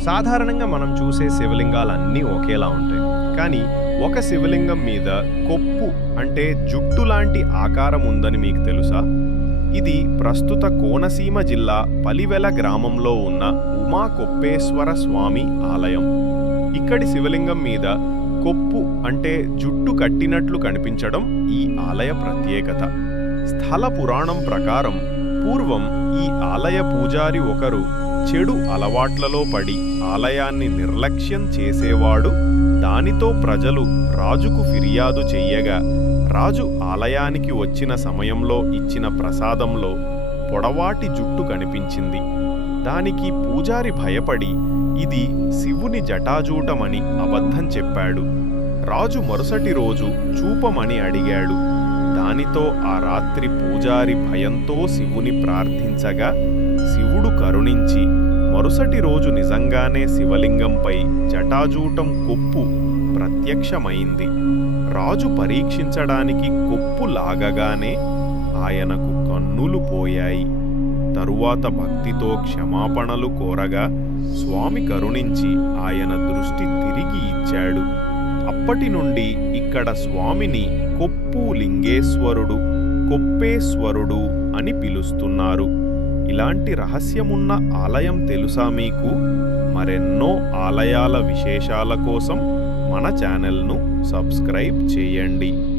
సాధారణంగా మనం చూసే శివలింగాలన్నీ ఒకేలా ఉంటాయి. కానీ ఒక శివలింగం మీద కొప్పు అంటే జుట్టు లాంటి ఆకారం ఉందని మీకు తెలుసా? ఇది ప్రస్తుత కోనసీమ జిల్లా పలివెల గ్రామంలో ఉన్న ఉమా కొప్పేశ్వర స్వామి ఆలయం. ఇక్కడి శివలింగం మీద కొప్పు అంటే జుట్టు కట్టినట్లు కనిపించడం ఈ ఆలయ ప్రత్యేకత. స్థల పురాణం ప్రకారం పూర్వం ఈ ఆలయ పూజారి ఒకరు చెడు అలవాట్లలో పడి ఆలయాన్ని నిర్లక్ష్యం చేసేవాడు. దానితో ప్రజలు రాజుకు ఫిర్యాదు చెయ్యగా రాజు ఆలయానికి వచ్చిన సమయంలో ఇచ్చిన ప్రసాదంలో పొడవాటి జుట్టు కనిపించింది. దానికి పూజారి భయపడి ఇది శివుని జటాజూటమని అబద్ధం చెప్పాడు. రాజు మరుసటి రోజు చూపమని అడిగాడు. దానితో ఆ రాత్రి పూజారి భయంతో శివుని ప్రార్థించగా శివుడు కరుణించి మరుసటి రోజు నిజంగానే శివలింగంపై జటాజూటం కొప్పు ప్రత్యక్షమైంది. రాజు పరీక్షించడానికి కొప్పు లాగగానే ఆయనకు కన్నులు పోయాయి. తరువాత భక్తితో క్షమాపణలు కోరగా స్వామి కరుణించి ఆయన దృష్టి తిరిగి ఇచ్చాడు. అప్పటి నుండి ఇక్కడ స్వామిని కొప్పు లింగేశ్వరుడు, కొప్పేశ్వరుడు అని పిలుస్తున్నారు. ఇలాంటి రహస్యమున్న ఆలయం తెలుసా మీకు? మరెన్నో ఆలయాల విశేషాల కోసం మన ఛానల్ను సబ్స్క్రైబ్ చేయండి.